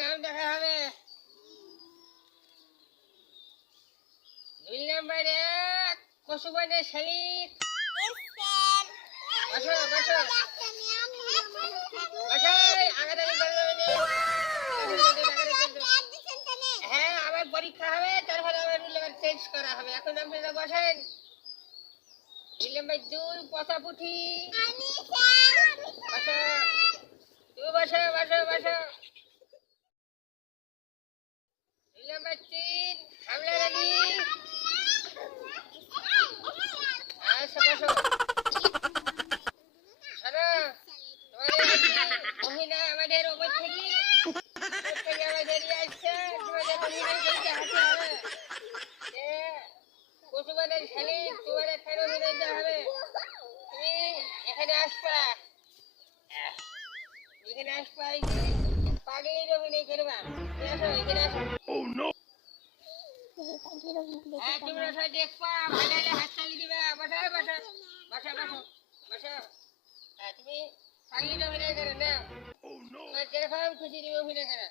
নাম দেখা হবে। 2 নম্বরে কসুবানের শালিক। বসো বসো বসো, আগাদারি করে যাবে। হ্যাঁ, আবার পরীক্ষা হবে, তারপরে আবার রুল আবার চেঞ্জ করা হবে। এখন আপনারা বসেন। 2 নম্বর 2 পচা পুঁথি। বসো, তুমি বসো বসো বসো। 2 নম্বর 3 হামলা রানী। আসো বসো। শোনো, মহিলা আমাদের ওপর থেকে আমাদের আসছে, তোমাদের মহিলা বলতে হাতে হবে। কসুবানের শালিক, তোমার এখানে অভিনয় দেওয়া হবে। তুমি এখানে আসবা, এখানে আসবা, পাগলির অভিনয় করবা। আসো, এখানে আসো। হ্যাঁ, তোমরা সবাই দেখবা, ভাইরালে হাততালি দিবা। বসো বসো বসো বসো বসো। হ্যাঁ, তুমি পাগলির অভিনয় করো না, তোমার যেরকম খুশি তুমি অভিনয় করো।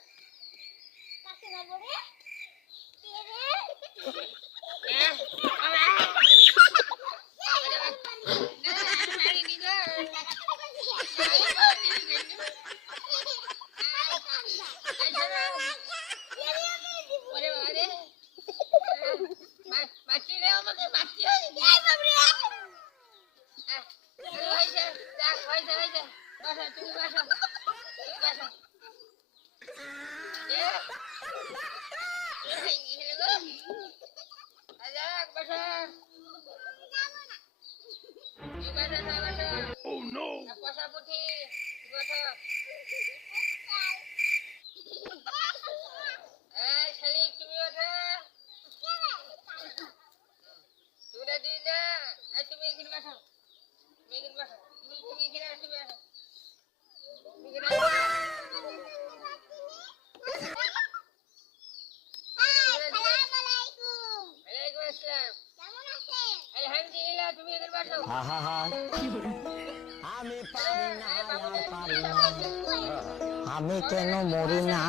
আমি কেন মরি না,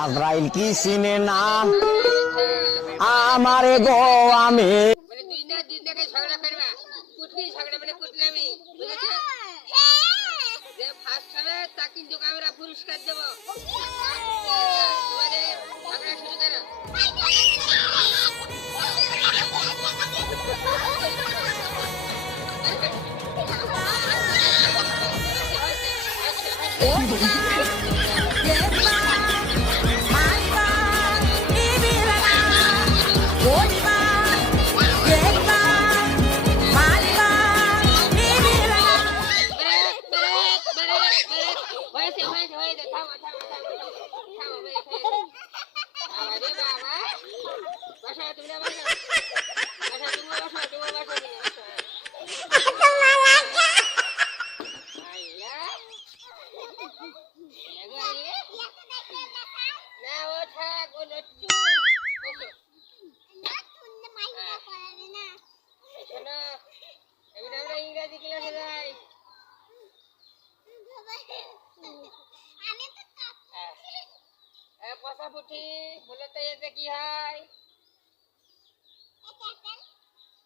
আজরাইল কি চিনে না আমারে গো। আমি ঝগড়া করবা, কুটনি ঝগড়া মানে কুটনামি, বুঝেছো? যে ফার্স্ট হবে তা কিন্তু আমরা পুরস্কার দেবো। তোমাদের ঝগড়া শুরু করো। ইংরাজি ক্লাসে যাই। পচা পুঁথি বলে তো এতে কি হয়?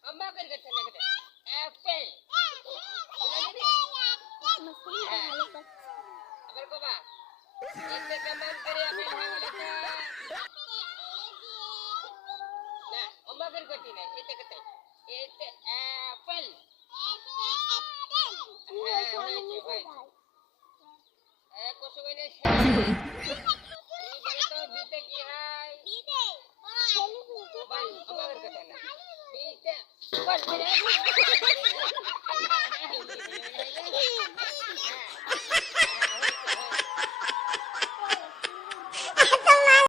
অম্বাকের কাছে লাগে অ্যাপেল। আবার কবা এতে কেমন করে আপেল হয় বলে তো? না, অম্বাকের কাছে না, এতে কত? এতে অ্যাপেল। হ্যাঁ, হয়েছে হয়েছে। কসুবানের শালিক বলে তো দিতে কি হয়? বল, অম্বাকের কথা না, দিতে বল।